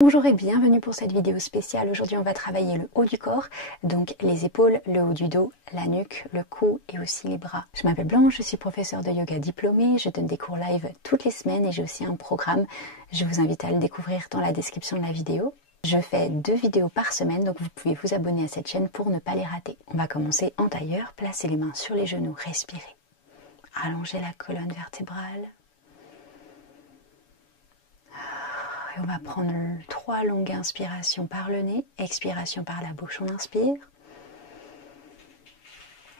Bonjour et bienvenue pour cette vidéo spéciale. Aujourd'hui on va travailler le haut du corps, donc les épaules, le haut du dos, la nuque, le cou et aussi les bras. Je m'appelle Blanche, je suis professeure de yoga diplômée, je donne des cours live toutes les semaines et j'ai aussi un programme. Je vous invite à le découvrir dans la description de la vidéo. Je fais 2 vidéos par semaine, donc vous pouvez vous abonner à cette chaîne pour ne pas les rater. On va commencer en tailleur, placez les mains sur les genoux, respirez. Allongez la colonne vertébrale. On va prendre 3 longues inspirations par le nez, expiration par la bouche, on inspire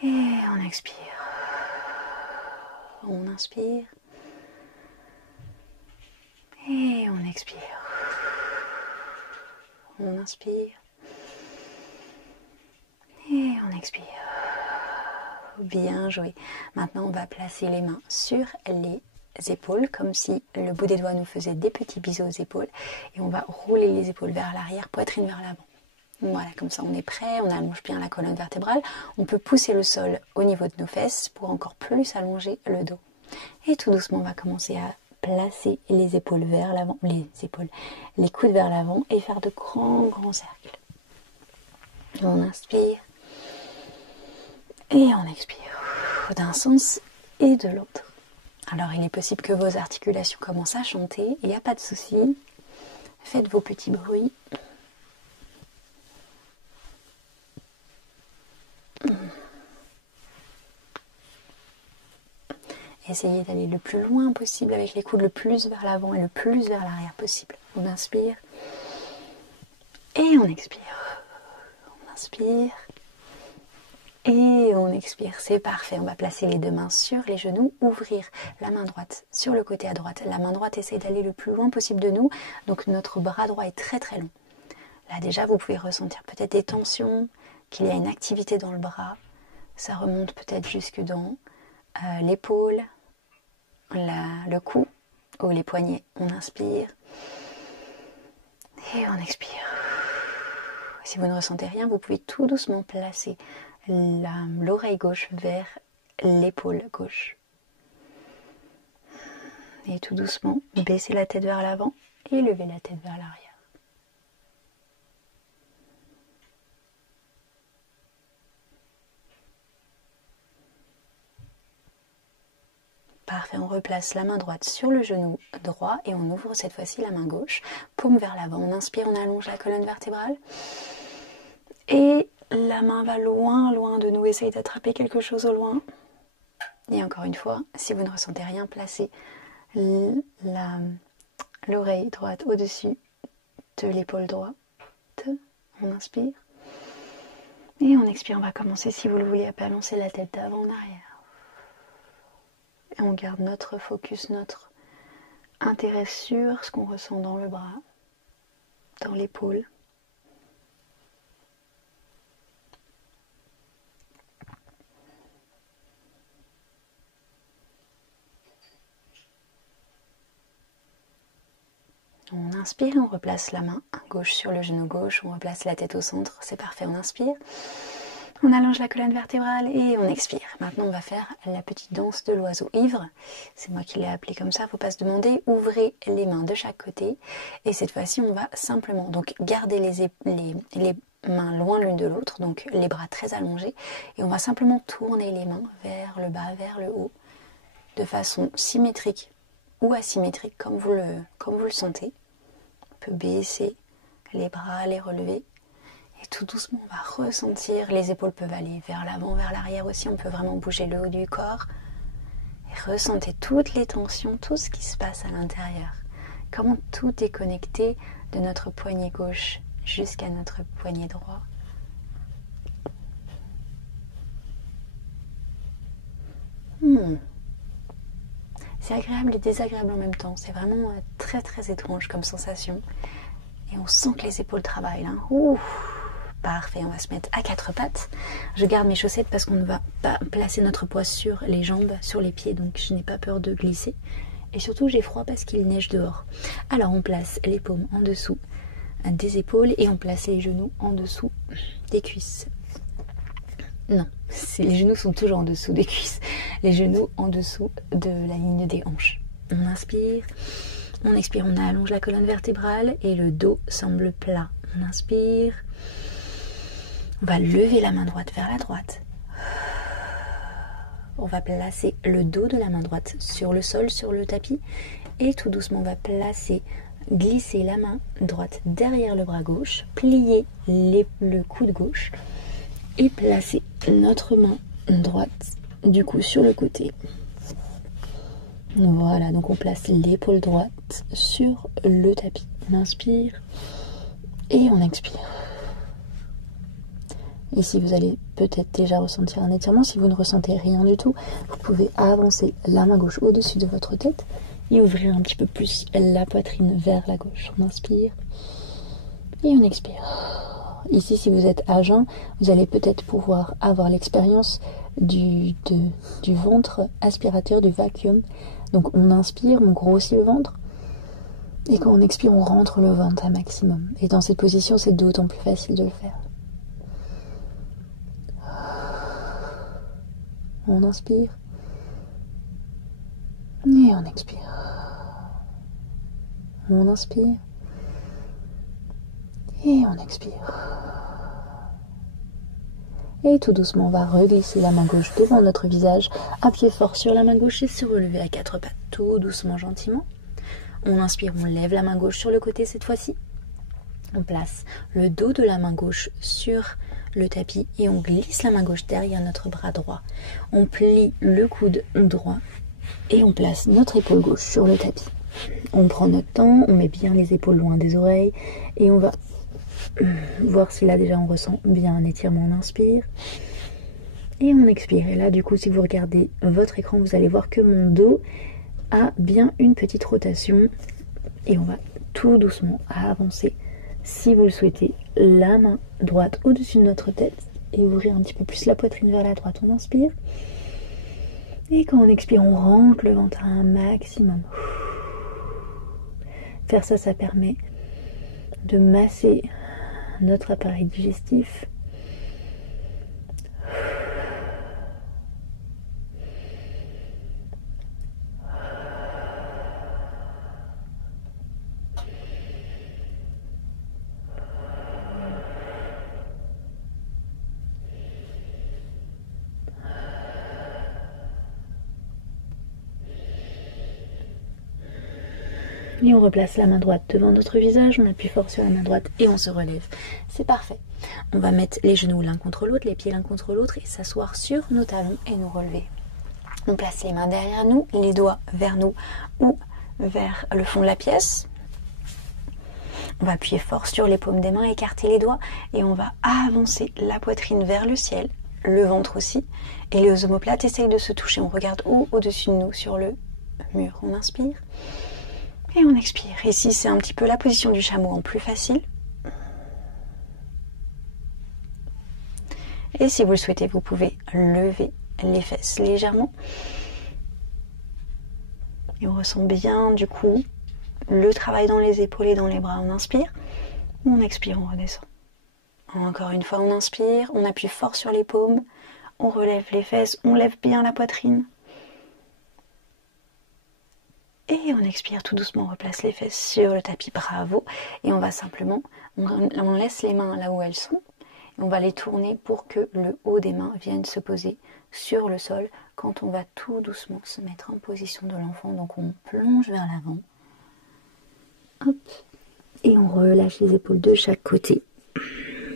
et on expire. On inspire et on expire. On inspire et on expire. Bien joué. Maintenant, on va placer les mains sur les épaules comme si le bout des doigts nous faisait des petits bisous aux épaules et on va rouler les épaules vers l'arrière, poitrine vers l'avant. Voilà, comme ça on est prêt, on allonge bien la colonne vertébrale, on peut pousser le sol au niveau de nos fesses pour encore plus allonger le dos. Et tout doucement on va commencer à placer les épaules vers l'avant, les coudes vers l'avant et faire de grands cercles. On inspire et on expire d'un sens et de l'autre. Alors il est possible que vos articulations commencent à chanter, il n'y a pas de souci. Faites vos petits bruits. Essayez d'aller le plus loin possible avec les coudes le plus vers l'avant et le plus vers l'arrière possible. On inspire et on expire. On inspire et on expire. C'est parfait. On va placer les 2 mains sur les genoux, ouvrir la main droite sur le côté à droite. La main droite essaye d'aller le plus loin possible de nous. Donc notre bras droit est très long. Là déjà, vous pouvez ressentir peut-être des tensions, qu'il y a une activité dans le bras. Ça remonte peut-être jusque dans l'épaule, le cou ou les poignets. On inspire et on expire. Si vous ne ressentez rien, vous pouvez tout doucement placer l'oreille gauche vers l'épaule gauche. Et tout doucement, baissez la tête vers l'avant et levez la tête vers l'arrière. Parfait, on replace la main droite sur le genou droit et on ouvre cette fois-ci la main gauche, paume vers l'avant. On inspire, on allonge la colonne vertébrale et la main va loin de nous, essaye d'attraper quelque chose au loin. Et encore une fois, si vous ne ressentez rien, placez l'oreille droite au-dessus de l'épaule droite. On inspire. Et on expire, on va commencer, si vous le voulez, à balancer la tête d'avant en arrière. Et on garde notre focus, notre intérêt sur ce qu'on ressent dans le bras, dans l'épaule. On inspire et on replace la main gauche sur le genou gauche, on replace la tête au centre, c'est parfait, on inspire. On allonge la colonne vertébrale et on expire. Maintenant on va faire la petite danse de l'oiseau ivre. C'est moi qui l'ai appelé comme ça, il ne faut pas se demander. Ouvrez les mains de chaque côté et cette fois-ci on va simplement donc garder les mains loin l'une de l'autre, donc les bras très allongés. Et on va simplement tourner les mains vers le bas, vers le haut, de façon symétrique ou asymétrique comme vous le sentez. On peut baisser les bras, les relever et tout doucement on va ressentir, les épaules peuvent aller vers l'avant, vers l'arrière aussi, on peut vraiment bouger le haut du corps et ressentez toutes les tensions, tout ce qui se passe à l'intérieur, comment tout est connecté de notre poignet gauche jusqu'à notre poignet droit. C'est agréable et désagréable en même temps. C'est vraiment très étrange comme sensation. Et on sent que les épaules travaillent. Là. Ouh, parfait, on va se mettre à 4 pattes. Je garde mes chaussettes parce qu'on ne va pas placer notre poids sur les jambes, sur les pieds. Donc je n'ai pas peur de glisser. Et surtout j'ai froid parce qu'il neige dehors. Alors on place les paumes en dessous des épaules et on place les genoux en dessous des cuisses. Non, les genoux sont toujours en dessous des cuisses. Les genoux en dessous de la ligne des hanches. On inspire On expire, on allonge la colonne vertébrale et le dos semble plat. On inspire. On va lever la main droite vers la droite. On va placer le dos de la main droite sur le sol, sur le tapis. Et tout doucement, on va glisser la main droite derrière le bras gauche, plier le coude gauche et placer notre main droite du coup sur le côté. Voilà, donc on place l'épaule droite sur le tapis. On inspire et on expire. Ici, vous allez peut-être déjà ressentir un étirement. Si vous ne ressentez rien du tout, vous pouvez avancer la main gauche au-dessus de votre tête et ouvrir un petit peu plus la poitrine vers la gauche. On inspire et on expire. Ici, si vous êtes à jeun, vous allez peut-être pouvoir avoir l'expérience du ventre aspirateur, du vacuum. Donc on inspire, on grossit le ventre. Et quand on expire, on rentre le ventre à maximum. Et dans cette position, c'est d'autant plus facile de le faire. On inspire. Et on expire. On inspire. Et on expire. Et tout doucement, on va reglisser la main gauche devant notre visage. Appuyez fort sur la main gauche et se relever à quatre pattes. Tout doucement, gentiment. On inspire, on lève la main gauche sur le côté cette fois-ci. On place le dos de la main gauche sur le tapis et on glisse la main gauche derrière notre bras droit. On plie le coude droit et on place notre épaule gauche sur le tapis. On prend notre temps, on met bien les épaules loin des oreilles et on va voir si là déjà on ressent bien un étirement. On inspire et on expire. Et là du coup, si vous regardez votre écran, vous allez voir que mon dos a bien une petite rotation et on va tout doucement avancer, si vous le souhaitez, la main droite au-dessus de notre tête et ouvrir un petit peu plus la poitrine vers la droite. On inspire et quand on expire, on rentre le ventre à un maximum. Faire ça, ça permet de masser notre appareil digestif. Et on replace la main droite devant notre visage, on appuie fort sur la main droite et on se relève. C'est parfait. On va mettre les genoux l'un contre l'autre, les pieds l'un contre l'autre et s'asseoir sur nos talons et nous relever. On place les mains derrière nous, les doigts vers nous ou vers le fond de la pièce. On va appuyer fort sur les paumes des mains, écarter les doigts et on va avancer la poitrine vers le ciel, le ventre aussi. Et les omoplates essayent de se toucher. On regarde au-dessus de nous sur le mur. On inspire. Et on expire. Ici, c'est un petit peu la position du chameau en plus facile. Et si vous le souhaitez, vous pouvez lever les fesses légèrement. Et on ressent bien, du coup, le travail dans les épaules et dans les bras. On inspire. On expire, on redescend. Encore une fois, on inspire. On appuie fort sur les paumes. On relève les fesses. On lève bien la poitrine. Et on expire tout doucement, on replace les fesses sur le tapis, bravo. Et on va simplement, on laisse les mains là où elles sont. Et on va les tourner pour que le haut des mains vienne se poser sur le sol quand on va tout doucement se mettre en position de l'enfant. Donc on plonge vers l'avant. Hop. Et on relâche les épaules de chaque côté.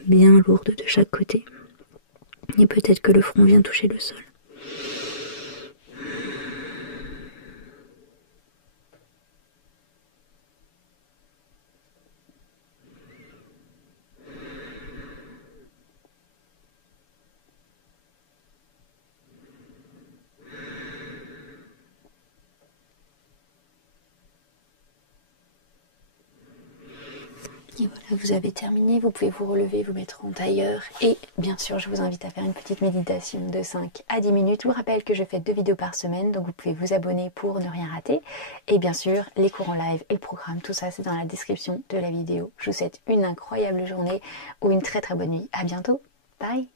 Bien lourdes de chaque côté. Et peut-être que le front vient toucher le sol. Et voilà, vous avez terminé, vous pouvez vous relever, vous mettre en tailleur et bien sûr je vous invite à faire une petite méditation de 5 à 10 minutes. Je vous rappelle que je fais 2 vidéos par semaine, donc vous pouvez vous abonner pour ne rien rater. Et bien sûr, les cours en live et le programme, tout ça c'est dans la description de la vidéo. Je vous souhaite une incroyable journée ou une très très bonne nuit. À bientôt, bye.